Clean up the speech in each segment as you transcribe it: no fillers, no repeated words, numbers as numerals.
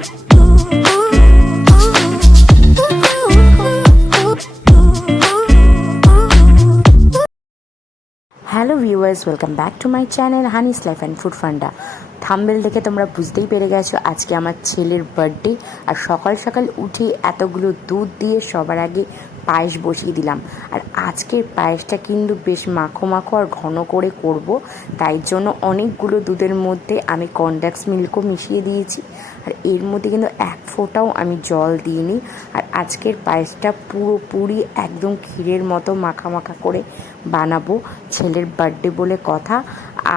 Hello viewers, welcome back to my channel হানিস life and food funda. Thumbnail দেখে তোমরা বুঝতেই পেরে গেছো আজকে আমার ছেলের বার্থডে। আর সকাল সকাল উঠে এতগুলো দুধ দিয়ে সবার আগে পায়েস বসিয়ে দিলাম। আর আজকের পায়েসটা কিন্তু বেশ মাখো মাখো আর ঘন করে করব, তাই জন্য অনেকগুলো দুধের মধ্যে আমি কনডেন্স মিল্কও মিশিয়ে দিয়েছি। আর এর মধ্যে কিন্তু এক ফোঁটাও আমি জল দিইনি। আর আজকের পায়েসটা পুরোপুরি একদম ক্ষীরের মতো মাখা মাখা করে বানাবো, ছেলের বার্থডে বলে কথা।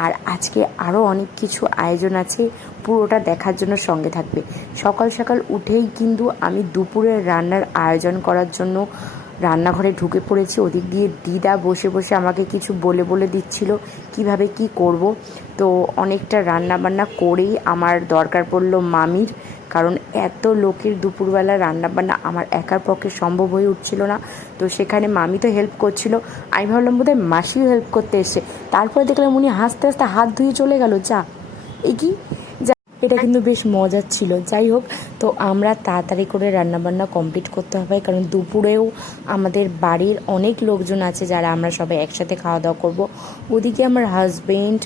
আর আজকে আরও অনেক কিছু আয়োজন আছে, পুরোটা দেখার জন্য সঙ্গে থাকবে। সকাল সকাল উঠেই কিন্তু আমি দুপুরের রান্নার আয়োজন করার জন্য রান্নাঘরে ঢুকে পড়েছি। ওদিক দিয়ে দিদা বসে বসে আমাকে কিছু বলে বলে দিচ্ছিল কিভাবে কি করব। তো অনেকটা রান্না বান্না করেই আমার দরকার পড়লো মামির, কারণ এত লোকের দুপুরবেলা রান্নাবান্না আমার একার পক্ষে সম্ভব হয়ে উঠছিল না। তো সেখানে মামি তো হেল্প করছিল, আমি ভাবলাম বোধহয় মাসিও হেল্প করতে এসে। তারপরে দেখলাম উনি হাসতে হাসতে হাত ধুয়ে চলে গেল। যা এই কি, এটা কিন্তু বেশ মজার ছিল। যাই হোক, তো আমরা তাড়াতাড়ি করে রান্নাবান্না কমপ্লিট করতে হবে, কারণ দুপুরেও আমাদের বাড়ির অনেক লোকজন আছে যারা আমরা সবাই একসাথে খাওয়া দাওয়া করব। ওদিকে আমার হাজবেন্ড,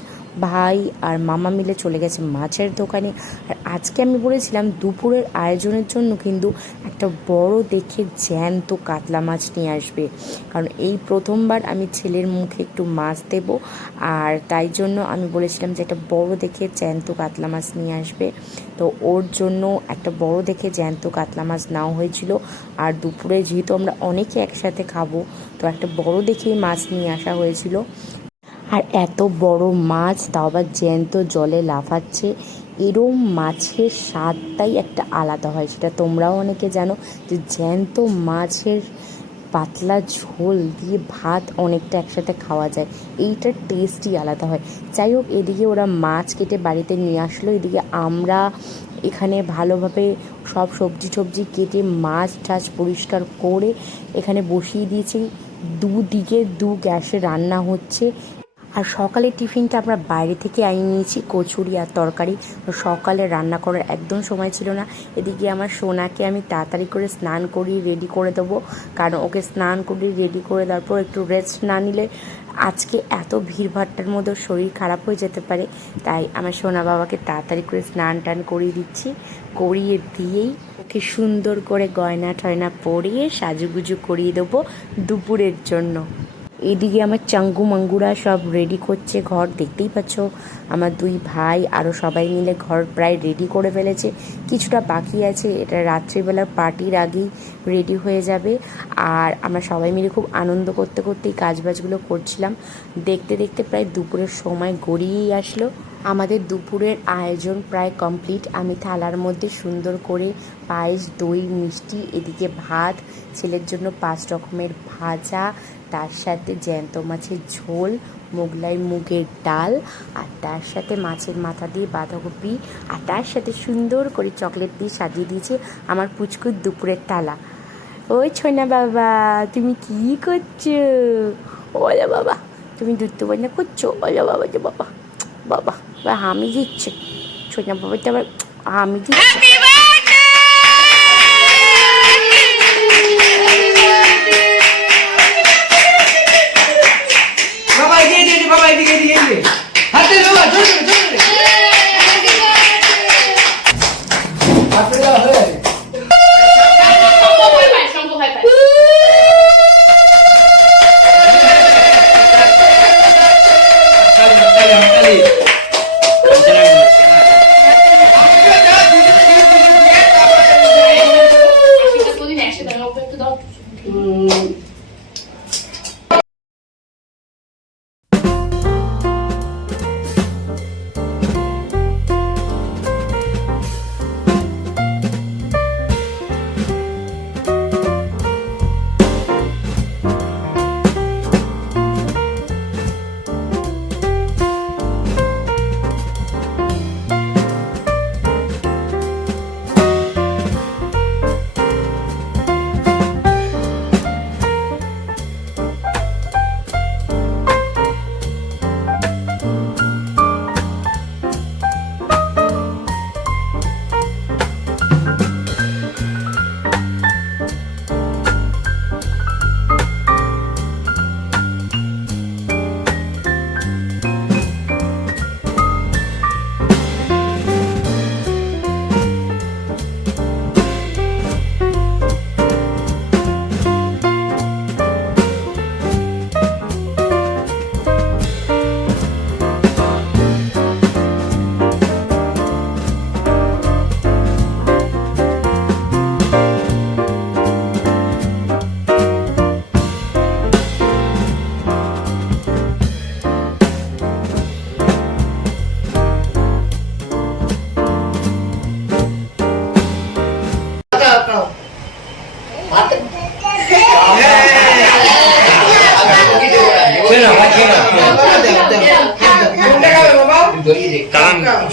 ভাই আর মামা মিলে চলে গেছে মাছের দোকানে। আর আজকে আমি বলেছিলাম দুপুরের আয়োজনের জন্য কিন্তু একটা বড় দেখে জ্যান্ত কাতলা মাছ নিয়ে আসবে, কারণ এই প্রথমবার আমি ছেলের মুখে একটু মাছ দেব। আর তাই জন্য আমি বলেছিলাম যে একটা বড় দেখে জ্যান্ত কাতলা মাছ নিয়ে আসবে। তো ওর জন্য একটা বড় দেখে জ্যান্ত কাতলা মাছ নেওয়া হয়েছিল। আর দুপুরে যেহেতু আমরা অনেকে একসাথে খাবো, তো একটা বড় দেখেই মাছ নিয়ে আসা হয়েছিল। আর এত বড় মাছ, তাও আবার জ্যান্ত জলে লাফাচ্ছে, এরম মাছের স্বাদটাই একটা আলাদা হয়। সেটা তোমরাও অনেকে জানো যে জ্যান্ত মাছের পাতলা ঝোল দিয়ে ভাত অনেকটা একসাথে খাওয়া যায়, এইটার টেস্টই আলাদা হয়। যাই হোক, এদিকে ওরা মাছ কেটে বাড়িতে নিয়ে আসলো, এদিকে আমরা এখানে ভালোভাবে সব সবজি কেটে মাছ টাছ পরিষ্কার করে এখানে বসিয়ে দিয়েছি। দুদিকে দু গ্যাসে রান্না হচ্ছে। আর সকালের টিফিনটা আমরা বাইরে থেকে আনিয়ে নিয়েছি, কচুরি আর তরকারি। সকালে রান্না করার একদম সময় ছিল না। এদিকে আমার সোনাকে আমি তাড়াতাড়ি করে স্নান করিয়ে রেডি করে দেবো, কারণ ওকে স্নান করিয়ে রেডি করে দেওয়ার পর একটু রেস্ট না নিলে আজকে এত ভিড়ভাট্টার মধ্যে শরীর খারাপ হয়ে যেতে পারে। তাই আমার সোনা বাবাকে তাড়াতাড়ি করে স্নান টান করিয়ে দিচ্ছি। করিয়ে দিয়েই ওকে সুন্দর করে গয়না টয়না পরিয়ে সাজুগুজু করিয়ে দেবো দুপুরের জন্য। এদিকে আমার চাঙ্গু মাঙ্গুরা সব রেডি করছে ঘর, দেখতেই পাচ্ছ। আমার দুই ভাই আরও সবাই মিলে ঘর প্রায় রেডি করে ফেলেছে, কিছুটা বাকি আছে, এটা রাত্রিবেলার পার্টির আগেই রেডি হয়ে যাবে। আর আমরা সবাই মিলে খুব আনন্দ করতে করতেই কাজবাজগুলো করছিলাম। দেখতে দেখতে প্রায় দুপুরের সময় গড়িয়েই আসলো। আমাদের দুপুরের আয়োজন প্রায় কমপ্লিট। আমি থালার মধ্যে সুন্দর করে পায়েস, দই, মিষ্টি, এদিকে ভাত, ছেলের জন্য 5 রকমের ভাজা, তার সাথে জ্যান্ত মাছের ঝোল, মোগলাই মুগের ডাল, আর তার সাথে মাছের মাথা দিয়ে বাঁধাকপি, আর তার সাথে সুন্দর করে চকলেট দিয়ে সাজিয়ে দিয়েছে আমার পুচকুর দুপুরের থালা। ওই ছোনা বাবা, তুমি কি করছো? ওলে বাবা, তুমি দুধ বান্না করছো? ওলে বাবা, যে বাবা বাবা হামি দিচ্ছে ছোনা বাবা, তো আবার হামি দিচ্ছে।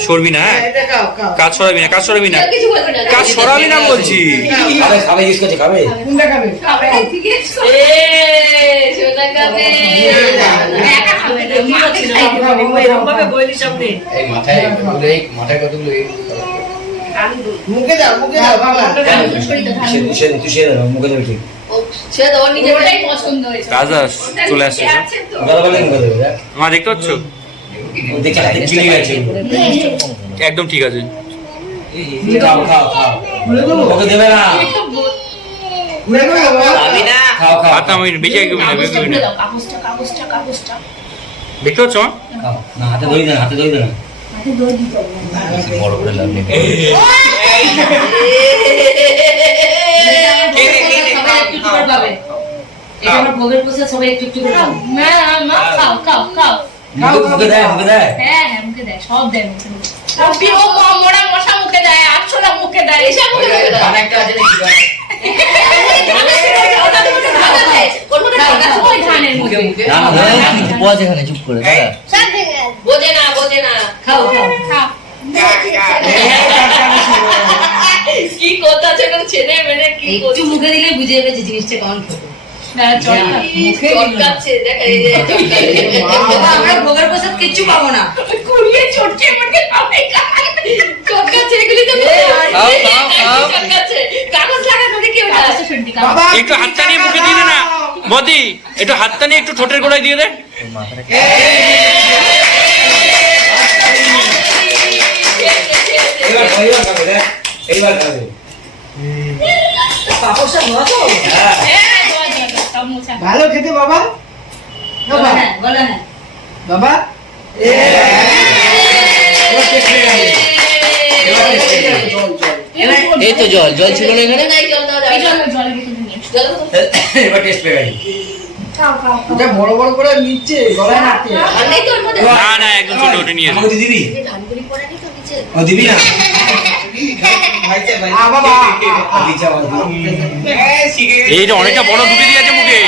সরবি না, হ্যাঁ কাজ সরাবি না, কাজ সরাবি না, কাজ সরাবি না বলছি। খাবে খাবে ইউজ করছে খাবে কোনটা খাবে খাবে ঠিক আছে সোনা খাবে একা খাবে না মাকে খাইতে হবে এরকম ভাবে বইলি সামনে এই মাথায় কতগুলো এই মাথায় কতগুলো এই মুখে দাও বাবা তুই দাও মুখে দাও ঠিক সে দাও নিজেরটাই পছন্দ হয়েছে রাজা চলে আসছে, গলা বলে মুখে দাও মা দেখতে পাচ্ছ? দেখে চিনি গেছে একদম ঠিক আছে। খাও খাও খাও ওকে দেবে না আমি না খাও খাও হাতে আমি বেঁচে একদম না, বেঁচে না। কাগজটা দেখতে পাচ্ছ মা? খাও না হাতে দই দেন হাতে দই দেন বড় করে লাভ নেই এটা আমার ভোগের পোষা সবাই একটু একটু করে খাও না মা খাও খাও খাও মুখে দেয় মুখে দেয় হ্যাঁ হ্যাঁ মুখে দেয় সব দেয় মুখে ও মোড়া মশা মুখে দেয় আটশোটা মুখে দেয় এসব মুখে দেয় একটা আছে নাকি না না কিছু পাওয়া যায় এখানে চুপ করে বোঝে না খাও খাও খাও কি কথা আছে কোন ছেলে মেনে কি একটু মুখে দিলে বুঝে যাবে যে জিনিসটা কেমন খেতে আমরা ভোগের প্রসাদ কিচ্ছু পাবো না কুড়িয়ে চটকে মটকে চটকাচ্ছে এগুলি তো চটকাচ্ছে কাগজ লাগা ধরে কি ওটা একটু হাতটা নিয়ে মুখে দিয়ে দে না বদি, একটু হাতটা নিয়ে একটু ঠোঁটের গোড়ায় দিয়ে দে। এইবার খাবে পাপড়টা ধোয়া তো ভালো খেতে বাবা বাবা বলো হ্যাঁ বাবা এই তো জল জল ছিল না এখানে এবার টেস্ট পেয়ে গেছি এটা বড় বড় করে নিচ্ছে গলায় নাড়তে না না একদম ছোট ওটা নিয়ে আমাকে দিবি ও দিবি না বাবা দিচ্ছা এইটা অনেকটা বড় ঢুকে দিয়েছে মুখে।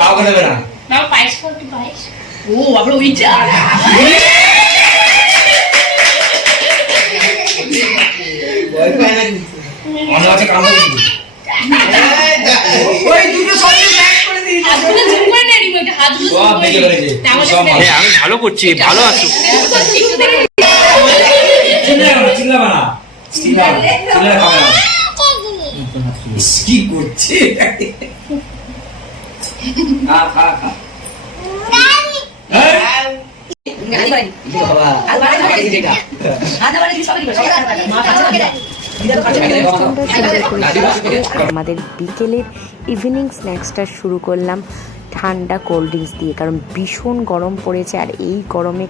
কাউকে দেবে না না পায়েস করতে পায়েস ও বাবা ওইটা ভয় পায় না অনেক আছে কাম করে দিবি ওই দুটো সব ম্যাচ করে দিয়েছে হাতগুলো জুম করে না রিমোট হাতগুলো সব বেঁচে করেছে সব হ্যাঁ আমি ভালো করছি, ভালো আছো। চিল্লাবা না চিল্লা খাবে না কি করছে খা খা খা আমাদের বিকেলের ইভিনিং স্ন্যাক্সটা শুরু করলাম ঠান্ডা কোল্ড ড্রিঙ্কস দিয়ে, কারণ ভীষণ গরম পড়েছে আর এই গরমে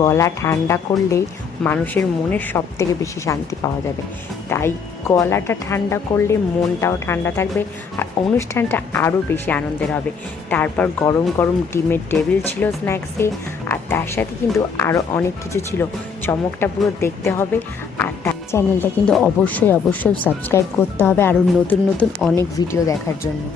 গলা ঠান্ডা করলেই মানুষের মনের সব থেকে বেশি শান্তি পাওয়া যাবে। তাই গলাটা ঠান্ডা করলে মনটাও ঠান্ডা থাকবে আর অনুষ্ঠানটা আরও বেশি আনন্দের হবে। তারপর গরম গরম ডিমের টেবিল ছিল স্ন্যাক্সে, আর তার সাথে কিন্তু আরও অনেক কিছু ছিল। চমকটা পুরো দেখতে হবে আর তার চ্যানেলটা কিন্তু অবশ্যই সাবস্ক্রাইব করতে হবে আরও নতুন নতুন অনেক ভিডিও দেখার জন্য।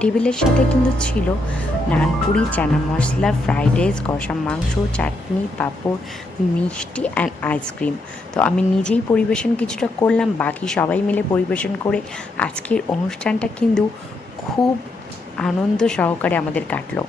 টেবিলের সাথে কিন্তু ছিল নানপুরি, চানা মশলা, ফ্রাইড রাইস, কষা মাংস, চাটনি, পাঁপড়, মিষ্টি অ্যান্ড আইসক্রিম। তো আমি নিজেই পরিবেশন কিছুটা করলাম, বাকি সবাই মিলে পরিবেশন করে আজকের অনুষ্ঠানটা কিন্তু খুব আনন্দ সহকারে আমাদের কাটলো।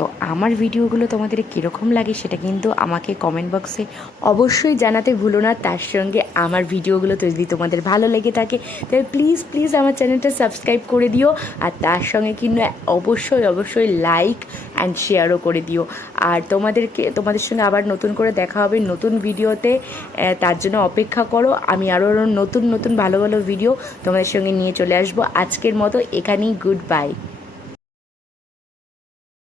তো আমার ভিডিওগুলো তোমাদের কীরকম লাগে সেটা কিন্তু আমাকে কমেন্ট বক্সে অবশ্যই জানাতে ভুলো না। তার সঙ্গে আমার ভিডিওগুলো তো যদি তোমাদের ভালো লেগে থাকে তাহলে প্লিজ প্লিজ আমার চ্যানেলটা সাবস্ক্রাইব করে দিও, আর তার সঙ্গে কিন্তু অবশ্যই লাইক অ্যান্ড শেয়ারও করে দিও। আর তোমাদের সঙ্গে আবার নতুন করে দেখা হবে নতুন ভিডিওতে, তার জন্য অপেক্ষা করো। আমি আরও নতুন ভালো ভিডিও তোমাদের সঙ্গে নিয়ে চলে আসবো। আজকের মতো এখানেই গুড বাই।